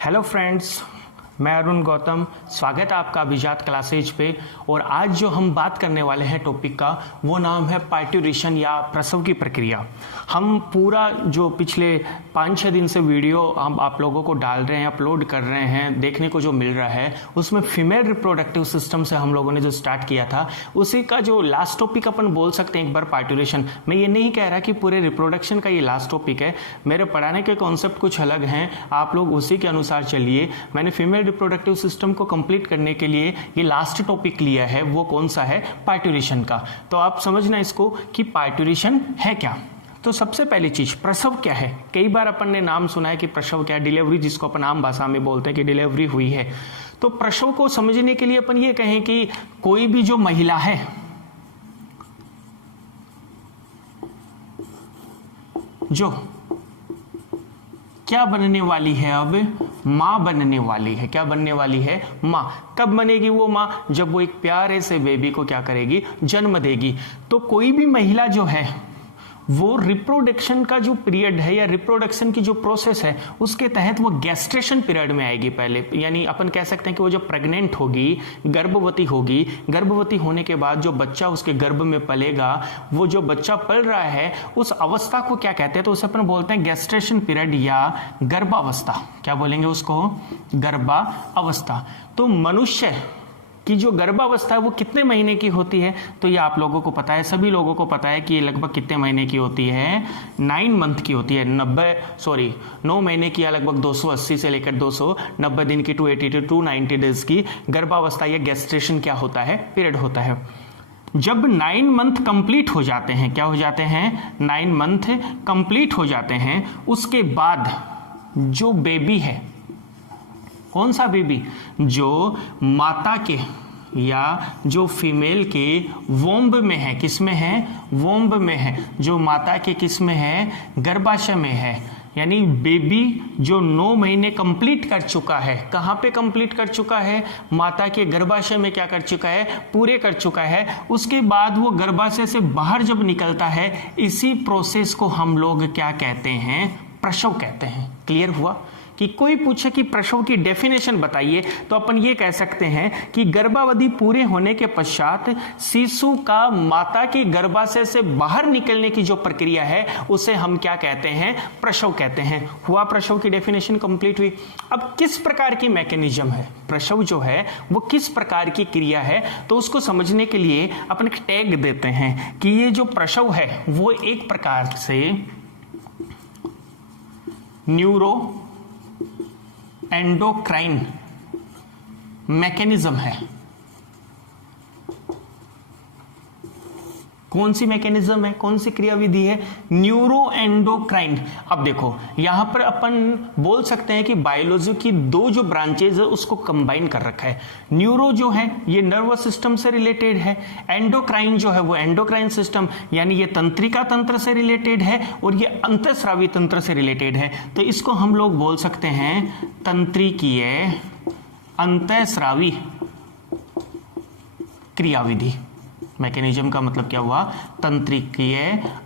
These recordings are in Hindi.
हेलो फ्रेंड्स, मैं अरुण गौतम। स्वागत है आपका अभिजात क्लासेज पे। और आज जो हम बात करने वाले हैं टॉपिक का वो नाम है पार्ट्यूरेशन या प्रसव की प्रक्रिया। हम पूरा जो पिछले 5-6 दिन से वीडियो हम आप लोगों को डाल रहे हैं, अपलोड कर रहे हैं, देखने को जो मिल रहा है उसमें फीमेल रिप्रोडक्टिव सिस्टम से हम लोगों ने जो स्टार्ट किया था उसी का जो लास्ट टॉपिक अपन बोल सकते हैं एक बार पार्ट्यूरेशन। मैं ये नहीं कह रहा कि पूरे रिप्रोडक्शन का ये लास्ट टॉपिक है, मेरे पढ़ाने के कॉन्सेप्ट कुछ अलग हैं, आप लोग उसी के अनुसार चलिए। मैंने फीमेल रिप्रोडक्टिव सिस्टम को कंप्लीट करने के लिए ये लास्ट टॉपिक लिया है, वो कौन सा है? पार्ट्यूरेशन का। तो आप समझना इसको कि पार्ट्यूरेशन है क्या। तो सबसे पहली चीज, प्रसव क्या है? कई बार अपन ने नाम सुना है कि प्रसव क्या है, डिलीवरी जिसको अपन आम भाषा में बोलते हैं कि डिलीवरी हुई है। तो प्रसव को समझने के लिए अपन ये कहें कि कोई भी जो महिला है जो क्या बनने वाली है, अब माँ बनने वाली है। क्या बनने वाली है? माँ। कब बनेगी वो माँ? जब वो एक प्यारे से बेबी को क्या करेगी? जन्म देगी। तो कोई भी महिला जो है वो रिप्रोडक्शन का जो पीरियड है या रिप्रोडक्शन की जो प्रोसेस है उसके तहत वो गैस्ट्रेशन पीरियड में आएगी पहले। यानी अपन कह सकते हैं कि वो जो प्रेग्नेंट होगी, गर्भवती होगी, गर्भवती होने के बाद जो बच्चा उसके गर्भ में पलेगा, वो जो बच्चा पल रहा है उस अवस्था को क्या कहते हैं? तो उसे अपन बोलते हैं गैस्ट्रेशन पीरियड या गर्भावस्था। क्या बोलेंगे उसको? गर्भावस्था। तो मनुष्य कि जो गर्भावस्था है वो कितने महीने की होती है? तो ये आप लोगों को पता है, सभी लोगों को पता है कि ये लगभग कितने महीने की होती है? 9 मंथ की होती है। 9 महीने की या लगभग 280 से लेकर 290 दिन की 280 टू 290 डेज की गर्भावस्था या गैस्ट्रेशन क्या होता है? पीरियड होता है। जब 9 मंथ कंप्लीट हो जाते हैं, क्या हो जाते हैं? 9 मंथ कंप्लीट हो जाते हैं, उसके बाद जो बेबी है, कौन सा बेबी? जो माता के या जो फीमेल के वोम्ब में है। किस में है? वोम्ब में है। जो माता के किस में है? गर्भाशय में है। यानी बेबी जो 9 महीने कंप्लीट कर चुका है, कहाँ पे कंप्लीट कर चुका है? माता के गर्भाशय में क्या कर चुका है? पूरे कर चुका है। उसके बाद वो गर्भाशय से बाहर जब निकलता है, इसी प्रोसेस को हम लोग क्या कहते हैं? प्रसव कहते हैं। क्लियर हुआ? कि कोई पूछे कि प्रसव की डेफिनेशन बताइए तो अपन ये कह सकते हैं कि गर्भावधि पूरे होने के पश्चात शिशु का माता के गर्भाशय से बाहर निकलने की जो प्रक्रिया है उसे हम क्या कहते हैं? प्रसव कहते हैं। हुआ? प्रसव की डेफिनेशन कंप्लीट हुई। अब किस प्रकार की मैकेनिज्म है प्रसव जो है, वो किस प्रकार की क्रिया है, तो उसको समझने के लिए अपन टैग देते हैं कि ये जो प्रसव है वो एक प्रकार से न्यूरो एंडोक्राइन मैकेनिज्म है। कौन सी मैकेनिज्म है? कौन सी क्रियाविधि है? Neuro endocrine. अब देखो यहां पर अपन बोल सकते हैं कि बायोलॉजी की 2 जो ब्रांचेज है उसको कंबाइन कर रखा है। न्यूरो जो है ये नर्वस सिस्टम से रिलेटेड है, एंडोक्राइन जो है वो एंडोक्राइन सिस्टम यानी ये तंत्रिका तंत्र से रिलेटेड है, और ये अंतःस्रावी तंत्र से रिलेटेड है। तो इसको हम लोग बोल सकते हैं तंत्रिकीय अंतःस्रावी क्रियाविधि। मैकेनिज्म का मतलब क्या हुआ? तंत्रिकीय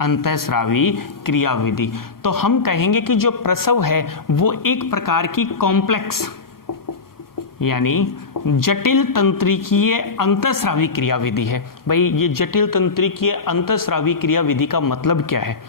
अंतःस्रावी क्रियाविधि। तो हम कहेंगे कि जो प्रसव है वो एक प्रकार की कॉम्प्लेक्स यानी जटिल तंत्रिकीय अंतःस्रावी क्रियाविधि है। भाई ये जटिल तंत्रिकीय अंतःस्रावी क्रियाविधि का मतलब क्या है?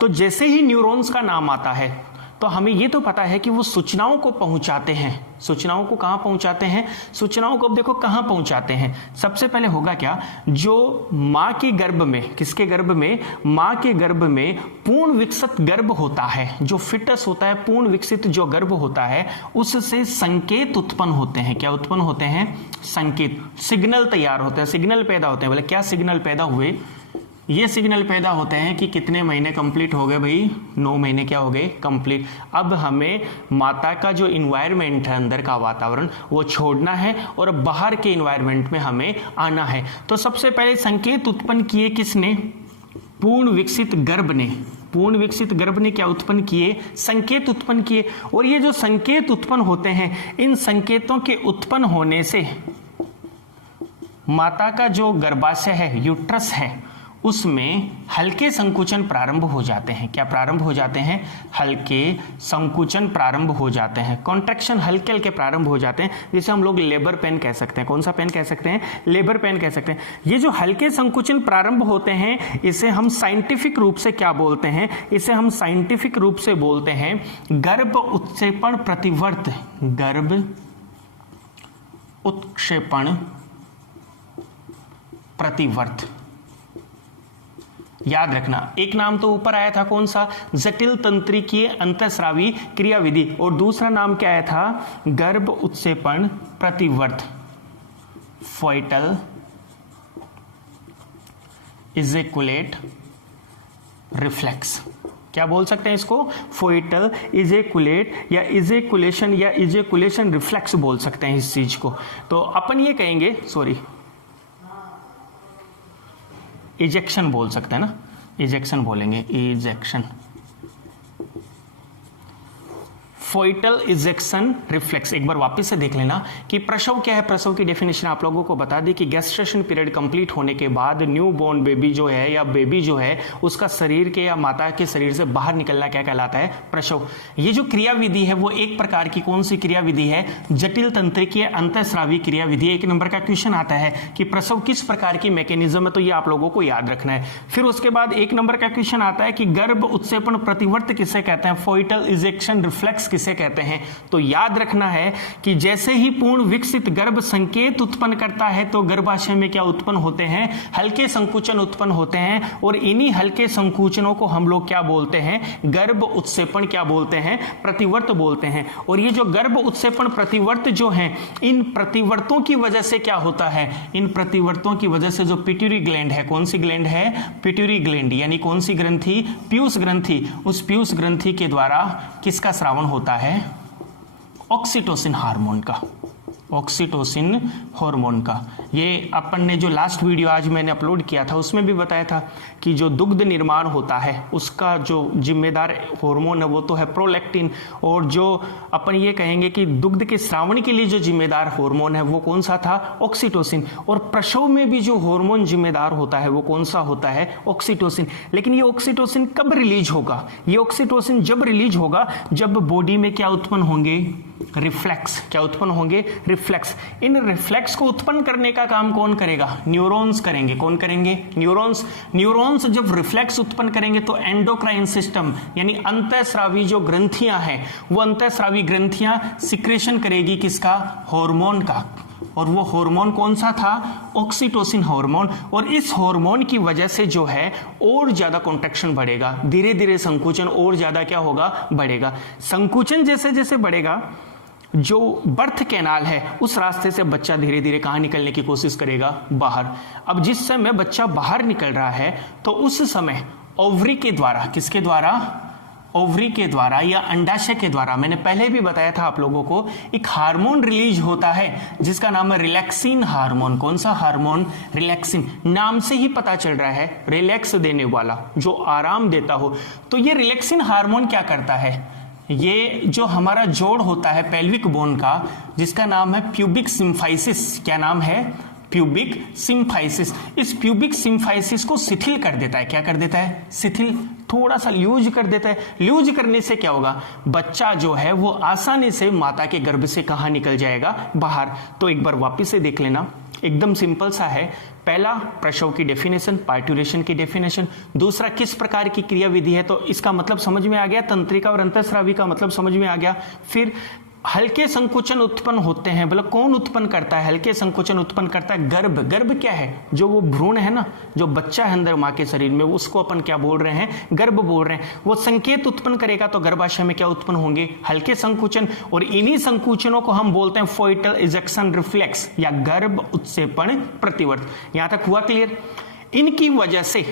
तो जैसे ही न्यूरॉन्स का नाम आता है तो हमें ये तो पता है कि वो सूचनाओं को पहुंचाते हैं। सूचनाओं को कहां पहुंचाते हैं? सूचनाओं को अब देखो कहां पहुंचाते हैं। सबसे पहले होगा क्या? जो मां के गर्भ में, किसके गर्भ में? मां के गर्भ में पूर्ण विकसित गर्भ होता है, जो फिटस होता है, पूर्ण विकसित जो गर्भ होता है, उससे संकेत उत्पन्न होते हैं। क्या उत्पन्न होते हैं? संकेत, सिग्नल तैयार होते हैं, सिग्नल पैदा होते हैं। बोले क्या सिग्नल पैदा हुए? ये सिग्नल पैदा होते हैं कि कितने महीने कंप्लीट हो गए भाई? 9 महीने क्या हो गए? कंप्लीट। अब हमें माता का जो इन्वायरमेंट है, अंदर का वातावरण, वो छोड़ना है और बाहर के इन्वायरमेंट में हमें आना है। तो सबसे पहले संकेत उत्पन्न किए किसने? पूर्ण विकसित गर्भ ने। पूर्ण विकसित गर्भ ने क्या उत्पन्न किए? संकेत उत्पन्न किए। और ये जो संकेत उत्पन्न होते हैं, इन संकेतों के उत्पन्न होने से माता का जो गर्भाशय है, यूट्रस है, उसमें हल्के संकुचन प्रारंभ हो जाते हैं। क्या प्रारंभ हो जाते हैं? हल्के संकुचन प्रारंभ हो जाते हैं, कॉन्ट्रैक्शन हल्के हल्के प्रारंभ हो जाते हैं, जिसे हम लोग लेबर पेन कह सकते हैं। कौन सा पेन कह सकते हैं? लेबर पेन कह सकते हैं। ये जो हल्के संकुचन प्रारंभ होते हैं, इसे हम साइंटिफिक रूप से क्या बोलते हैं? इसे हम साइंटिफिक रूप से बोलते हैं गर्भ उत्क्षेपण प्रतिवर्त। गर्भ उत्क्षेपण प्रतिवर्त। याद रखना, एक नाम तो ऊपर आया था, कौन सा? जटिल तंत्रिकीय अंतःस्रावी क्रियाविधि, और दूसरा नाम क्या आया था? गर्भ उत्क्षेपण प्रतिवर्त, फॉइटल इजेकुलेट रिफ्लेक्स। क्या बोल सकते हैं इसको? फोइटल इजेकुलेट या इजेकुलेशन या इजेकुलेशन रिफ्लेक्स बोल सकते हैं इस चीज को। तो अपन ये कहेंगे, सॉरी, इजेक्शन बोल सकते हैं ना, इजेक्शन बोलेंगे, इजेक्शन, फोइटल इजेक्शन रिफ्लेक्स। एक बार वापस से देख लेना कि प्रसव क्या है। प्रसव की डेफिनेशन आप लोगों को बता दी कि गेस्टेशन पीरियड कंप्लीट होने के बाद न्यू बॉर्न बेबी जो है या बेबी जो है उसका शरीर के या माता के शरीर से बाहर निकलना क्या कहलाता है? प्रसव। ये जो क्रियाविधि है वो एक प्रकार की कौन सी क्रियाविधि है? जटिल तंत्रिकीय अंतःस्रावी क्रियाविधि। एक नंबर का क्वेश्चन आता है कि प्रसव किस प्रकार की मैकेनिज्म है, तो ये आप लोगों को याद रखना है। फिर उसके बाद एक नंबर का क्वेश्चन आता है कि गर्भ उत्क्षेपण प्रतिवर्त किसे कहते हैं? फोइटल इजेक्शन रिफ्लेक्स किसे कहते हैं? तो याद रखना है कि जैसे ही पूर्ण विकसित गर्भ संकेत उत्पन्न करता है तो गर्भाशय में क्या उत्पन्न होते हैं? हल्के संकुचन उत्पन्न होते हैं, और इन्हीं हल्के संकुचनों को हम लोग क्या बोलते हैं? गर्भ उत्क्षेपण क्या बोलते हैं? प्रतिवर्त बोलते हैं। और ये जो गर्भ उत्क्षेपण प्रतिवर्त जो हैं, इन प्रतिवर्तों की वजह से क्या होता है? इन प्रतिवर्तों की वजह से जो पिट्यूटरी ग्लैंड है, कौन सी ग्लैंड है? पिट्यूटरी ग्लैंड, यानी कौन सी ग्रंथि? पीयूष ग्रंथि। उस पीयूष ग्रंथि के द्वारा किसका स्रावन होता है? ऑक्सीटोसिन हार्मोन का, ऑक्सीटोसिन हार्मोन का। ये अपन ने जो लास्ट वीडियो आज मैंने अपलोड किया था उसमें भी बताया था कि जो दुग्ध निर्माण होता है उसका जो जिम्मेदार हार्मोन है वो तो है प्रोलैक्टिन, और जो अपन ये कहेंगे कि दुग्ध के स्रावण के लिए जो जिम्मेदार हार्मोन है वो कौन सा था? ऑक्सीटोसिन। और प्रसव में भी जो हार्मोन जिम्मेदार होता है वो कौन सा होता है? ऑक्सीटोसिन। लेकिन ये ऑक्सीटोसिन कब रिलीज होगा? ये ऑक्सीटोसिन जब रिलीज होगा जब बॉडी में क्या उत्पन्न होंगे? रिफ्लेक्स। क्या उत्पन्न होंगे? रिफ्लेक्स। इन रिफ्लेक्स को उत्पन्न करने का काम कौन करेगा? न्यूरॉन्स करेंगे। कौन करेंगे? न्यूरॉन्स। न्यूरॉन्स जब रिफ्लेक्स उत्पन्न करेंगे तो एंडोक्राइन सिस्टम यानी अंतःस्रावी जो ग्रंथियां हैं वो अंतःस्रावी ग्रंथियां सिक्रेशन करेगी किसका? हार्मोन का। और वो हार्मोन कौन सा था? Oxytocin hormone. और इस हार्मोन की वजह से जो है और ज्यादा कॉन्ट्रैक्शन बढ़ेगा, धीरे धीरे संकुचन और ज्यादा क्या होगा? बढ़ेगा। संकुचन जैसे जैसे बढ़ेगा, जो बर्थ कैनाल है उस रास्ते से बच्चा धीरे धीरे कहां निकलने की कोशिश करेगा? बाहर। अब जिस समय बच्चा बाहर निकल रहा है तो उस समय ओवरी के द्वारा, किसके द्वारा? ओवरी के द्वारा या अंडाशय के द्वारा, मैंने पहले भी बताया था आप लोगों को, एक हार्मोन रिलीज होता है जिसका नाम है रिलैक्सिन हार्मोन। कौन सा हार्मोन? रिलैक्सिन। नाम से ही पता चल रहा है रिलैक्स देने वाला, जो आराम देता हो। तो ये रिलैक्सिन हार्मोन क्या करता है? ये जो हमारा जोड़ होता है पेल्विक बोन का, जिसका नाम है प्यूबिक सिम्फाइसिस। क्या नाम है? Pubic symphysis. इस प्यूबिक सिम्फाइसिस को शिथिल कर देता है। क्या कर देता है? शिथिल, थोड़ा सा ल्यूज कर देता है। ल्यूज करने से क्या होगा? बच्चा जो है वो आसानी से माता के गर्भ से कहां निकल जाएगा? बाहर। तो एक बार वापस से देख लेना, एकदम सिंपल सा है। पहला, प्रसव की डेफिनेशन, पार्ट्यूरेशन की डेफिनेशन। दूसरा, किस प्रकार की क्रियाविधि है, तो इसका मतलब समझ में आ गया। तंत्रिका और अंतःस्रावी का मतलब समझ में आ गया। फिर हल्के संकुचन उत्पन्न होते हैं, बोला कौन उत्पन्न करता है? हल्के संकुचन उत्पन्न करता है गर्भ। गर्भ क्या है? जो वो भ्रूण है ना, जो बच्चा है अंदर मां के शरीर में, उसको अपन क्या बोल रहे हैं? गर्भ बोल रहे हैं। वो संकेत उत्पन्न करेगा तो गर्भाशय में क्या उत्पन्न होंगे? हल्के संकुचन। और इन्हीं संकुचनों को हम बोलते हैं फोइटल इजेक्शन रिफ्लेक्स या गर्भ उत्क्षेपण प्रतिवर्त। यहां तक हुआ क्लियर? इनकी वजह से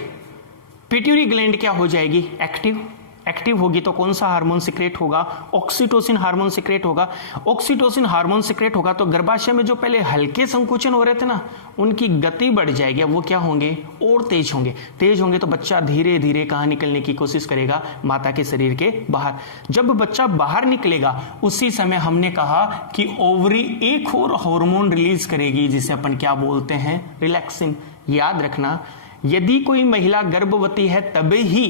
पिट्यूटरी ग्लैंड क्या हो जाएगी? एक्टिव। एक्टिव होगी तो कौन सा हार्मोन सिक्रेट होगा? ऑक्सीटोसिन हार्मोन सिक्रेट होगा। ऑक्सीटोसिन हार्मोन सिक्रेट होगा तो गर्भाशय में जो पहले हल्के संकुचन हो रहे थे ना, उनकी गति बढ़ जाएगी। वो क्या होंगे? और तेज होंगे। तेज होंगे तो बच्चा धीरे धीरे कहां निकलने की कोशिश करेगा? माता के शरीर के बाहर। जब बच्चा बाहर निकलेगा उसी समय हमने कहा कि ओवरी एक और हार्मोन रिलीज करेगी जिसे अपन क्या बोलते हैं? रिलैक्सिन। याद रखना, यदि कोई महिला गर्भवती है तभी ही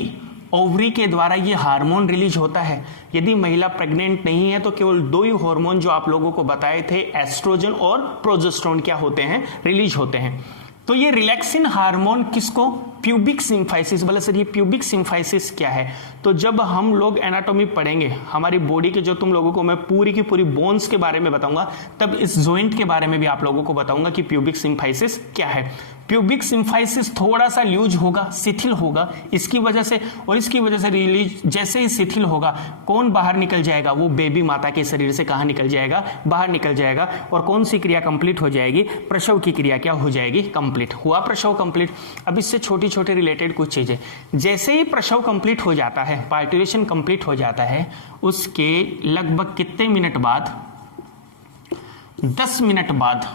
ओवरी के द्वारा ये हार्मोन रिलीज होता है। यदि महिला प्रेग्नेंट नहीं है तो केवल 2 ही हार्मोन जो आप लोगों को बताए थे, एस्ट्रोजन और प्रोजेस्टेरोन, क्या होते हैं, रिलीज होते हैं। तो ये रिलैक्सिन हार्मोन किसको, प्यूबिक सिम्फाइसिस। बोला सर ये प्यूबिक सिम्फाइसिस क्या है? तो जब हम लोग एनाटॉमी पढ़ेंगे, हमारी बॉडी के जो तुम लोगों को मैं पूरी की पूरी बोन्स के बारे में बताऊंगा, तब इस जॉइंट के बारे में भी आप लोगों को बताऊंगा कि प्यूबिक सिम्फाइसिस क्या है। प्यूबिक सिम्फाइसिस थोड़ा सा लूज होगा, शिथिल होगा, इसकी वजह से और इसकी वजह से रिलीज जैसे ही शिथिल होगा, कौन बाहर निकल जाएगा, वो बेबी माता के शरीर से कहाँ निकल जाएगा, बाहर निकल जाएगा। और कौन सी क्रिया कंप्लीट हो जाएगी, प्रसव की क्रिया क्या हो जाएगी, कंप्लीट। हुआ प्रसव कंप्लीट। अब इससे छोटी छोटी रिलेटेड कुछ चीजें, जैसे ही प्रसव कंप्लीट हो जाता है, पार्टुरेशन कंप्लीट हो जाता है, उसके लगभग कितने मिनट बाद, 10 मिनट बाद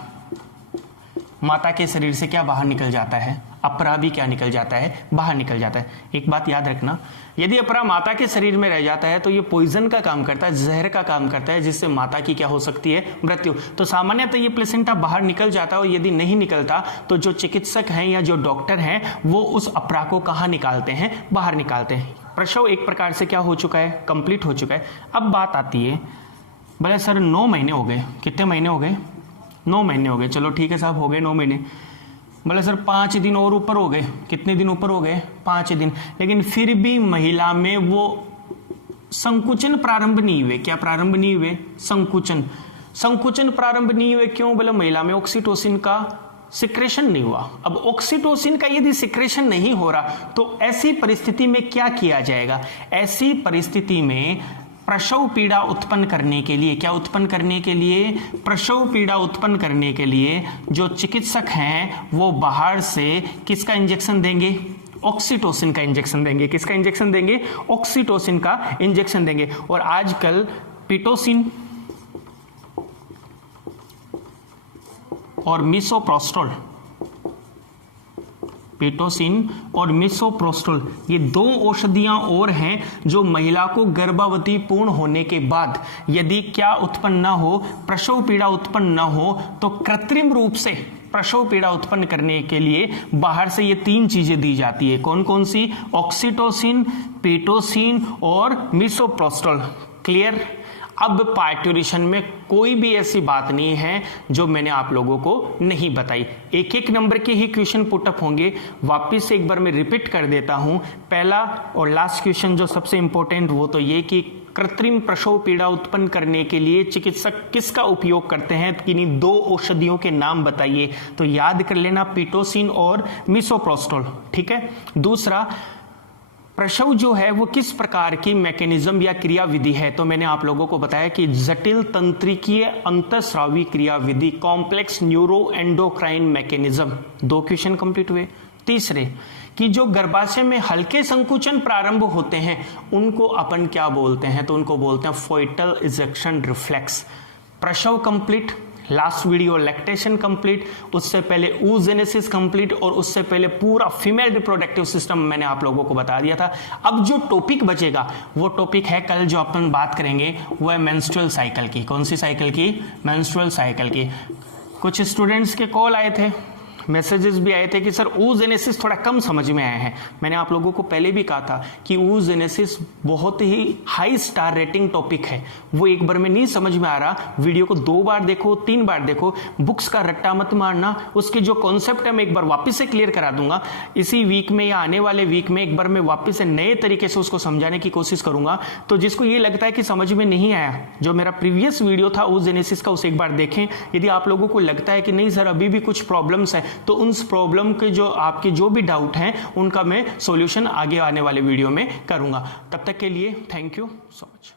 माता के शरीर से क्या बाहर निकल जाता है, अपरा भी क्या निकल जाता है, बाहर निकल जाता है। एक बात याद रखना, यदि अपरा माता के शरीर में रह जाता है तो ये पॉइजन का काम करता है, जहर का काम करता है, जिससे माता की क्या हो सकती है, मृत्यु। तो सामान्यतः ये प्लेसेंटा बाहर निकल जाता है, और यदि नहीं निकलता तो जो चिकित्सक हैं या जो डॉक्टर हैं वो उस अपरा को कहाँ निकालते हैं, बाहर निकालते हैं। प्रसव एक प्रकार से क्या हो चुका है, कंप्लीट हो चुका है। अब बात आती है, बोले सर 9 महीने हो गए, कितने महीने हो गए, 9 महीने हो गए, चलो ठीक है साहब, हो गए 9 महीने। बोले सर 5 दिन और ऊपर हो गए, कितने दिन ऊपर हो गए, 5 दिन, लेकिन फिर भी महिला में वो संकुचन प्रारंभ नहीं हुए। क्या प्रारंभ नहीं हुए, संकुचन। संकुचन प्रारंभ नहीं हुए क्यों, बोले महिला में ऑक्सीटोसिन का सिक्रेशन नहीं हुआ। अब ऑक्सीटोसिन का यदि सिक्रेशन नहीं हो रहा तो ऐसी परिस्थिति में क्या किया जाएगा, ऐसी परिस्थिति में प्रसव पीड़ा उत्पन्न करने के लिए, क्या उत्पन्न करने के लिए, प्रसव पीड़ा उत्पन्न करने के लिए जो चिकित्सक हैं वो बाहर से किसका इंजेक्शन देंगे, ऑक्सीटोसिन का इंजेक्शन देंगे। किसका इंजेक्शन देंगे, ऑक्सीटोसिन का इंजेक्शन देंगे। और आजकल पिटोसिन और मिसोप्रोस्टोल, पिटोसिन और मिसोप्रोस्टोल, ये 2 औषधियां और हैं जो महिला को गर्भवती पूर्ण होने के बाद यदि क्या उत्पन्न ना हो, प्रसव पीड़ा उत्पन्न ना हो, तो कृत्रिम रूप से प्रसव पीड़ा उत्पन्न करने के लिए बाहर से ये 3 चीजें दी जाती है। कौन कौन सी, ऑक्सीटोसिन, पिटोसिन और मिसोप्रोस्टोल। क्लियर। अब पार्टुरेशन में कोई भी ऐसी बात नहीं है जो मैंने आप लोगों को नहीं बताई। एक एक नंबर के ही क्वेश्चन पुटअप होंगे। वापस से एक बार मैं रिपीट कर देता हूं, पहला और लास्ट क्वेश्चन जो सबसे इंपॉर्टेंट वो तो ये कि कृत्रिम प्रसव पीड़ा उत्पन्न करने के लिए चिकित्सक किसका उपयोग करते हैं, किन्हीं 2 औषधियों के नाम बताइए। तो याद कर लेना, पिटोसिन और मिसोप्रोस्टोल। ठीक है। दूसरा, प्रसव जो है वो किस प्रकार की मैकेनिज्म या क्रिया विधि है, तो मैंने आप लोगों को बताया कि जटिल तंत्रिकीय अंतःस्रावी क्रिया विधि, complex neuro endocrine mechanism. 2 question complete हुए। तीसरे कि जो गर्भाशय में हल्के संकुचन प्रारंभ होते हैं उनको अपन क्या बोलते हैं, तो उनको बोलते हैं फोइटल इजेक्शन रिफ्लेक्स। प्रसव complete, last video lactation complete, उससे पहले oogenesis कंप्लीट, और उससे पहले पूरा फीमेल रिप्रोडक्टिव सिस्टम मैंने आप लोगों को बता दिया था। अब जो टॉपिक बचेगा वो टॉपिक है कल जो अपन बात करेंगे, वो है मेंस्ट्रुअल साइकिल की। कौन सी साइकिल की, मेंस्ट्रुअल साइकिल की। कुछ स्टूडेंट्स के कॉल आए थे, मैसेजेस भी आए थे कि सर oogenesis थोड़ा कम समझ में आया है। मैंने आप लोगों को पहले भी कहा था कि oogenesis बहुत ही हाई स्टार रेटिंग टॉपिक है, वो एक बार में नहीं समझ में आ रहा, वीडियो को 2 बार देखो, 3 बार देखो, बुक्स का रट्टा मत मारना। उसके जो कॉन्सेप्ट है मैं एक बार वापस से क्लियर करा दूंगा इसी वीक में या आने वाले वीक में, एक बार मैं वापस से नए तरीके से उसको समझाने की कोशिश करूंगा। तो जिसको ये लगता है कि समझ में नहीं आया, जो मेरा प्रीवियस वीडियो था oogenesis का, उसे एक बार देखें। यदि आप लोगों को लगता है कि नहीं सर अभी भी कुछ प्रॉब्लम्स है, तो उन प्रॉब्लम के जो आपके जो भी डाउट हैं उनका मैं सॉल्यूशन आगे आने वाले वीडियो में करूंगा। तब तक के लिए थैंक यू सो मच।